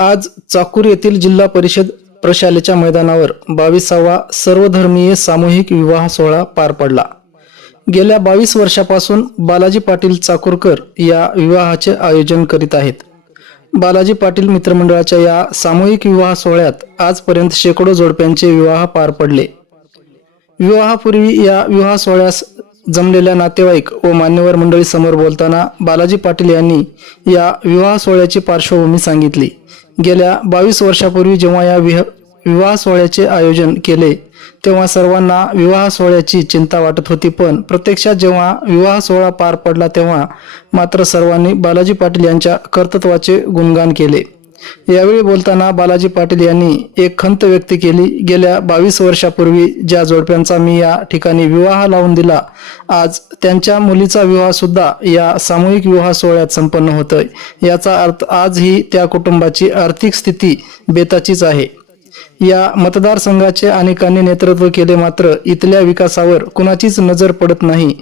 आज चाकूर येथील जिल्हा परिषद प्रशालेच्या मैदानावर बावीसावा सर्वधर्मीय सामूहिक विवाह सोहळा पार पडला. गेल्या बावीस वर्षापासून बालाजी पाटील चाकूरकर या विवाहाचे आयोजन करीत आहेत. बालाजी पाटील मित्रमंडळाच्या या सामूहिक विवाह सोहळ्यात आजपर्यंत शेकडो जोडप्यांचे विवाह पार पडले. विवाहापूर्वी या विवाह सोहळ्यास जमलेल्या नातेवाईक व मान्यवर मंडळी समोर बोलताना बालाजी पाटील यांनी या विवाह सोहळ्याची पार्श्वभूमी सांगितली. गेल्या बावीस वर्षापूर्वी जेव्हा या विह विवाह सोहळ्याचे आयोजन केले तेव्हा सर्वांना विवाह सोहळ्याची चिंता वाटत होती. पण प्रत्यक्षात जेव्हा विवाह सोहळा पार पडला तेव्हा मात्र सर्वांनी बालाजी पाटील यांच्या कर्तृत्वाचे गुणगान केले. यावेळी बोलताना बालाजी पाटील यांनी एक खंत व्यक्त केली. गेल्या बावीस वर्षापूर्वी ज्या जोडप्यांचा मी या ठिकाणी विवाह लावून दिला आज त्यांच्या मुलीचा विवाह सुद्धा या सामूहिक विवाह सोहळ्यात संपन्न होतोय. याचा अर्थ आजही त्या कुटुंबाची आर्थिक स्थिती बेताचीच आहे. या मतदारसंघाचे अनेकांनी नेतृत्व केले मात्र इथल्या विकासावर कुणाचीच नजर पडत नाही.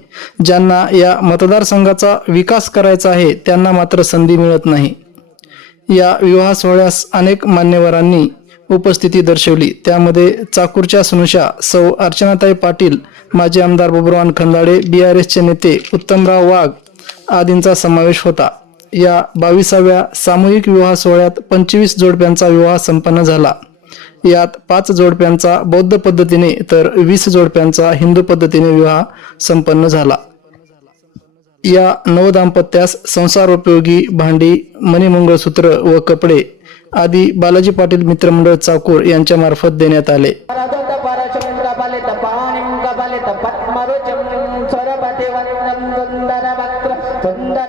ज्यांना या मतदारसंघाचा विकास करायचा आहे त्यांना मात्र संधी मिळत नाही. या विवाह सोहळ्यास अनेक मान्यवरांनी उपस्थिती दर्शवली. त्यामध्ये चाकूरच्या सुनुषा सौ अर्चनाताई पाटील माजी आमदार बबुरवान खंदाडे बी आर एसचे नेते उत्तमराव वाघ आदींचा समावेश होता. या बावीसाव्या सामूहिक विवाह सोहळ्यात पंचवीस जोडप्यांचा विवाह संपन्न झाला. यात पाच जोडप्यांचा बौद्ध पद्धतीने तर वीस जोडप्यांचा हिंदू पद्धतीने विवाह संपन्न झाला. या नवदाम्पत्यास संसारोपयोगी भांडी मणिमंगळसूत्र व कपडे आदी बालाजी पाटील मित्रमंडळ चाकूर यांच्या मार्फत देण्यात आले.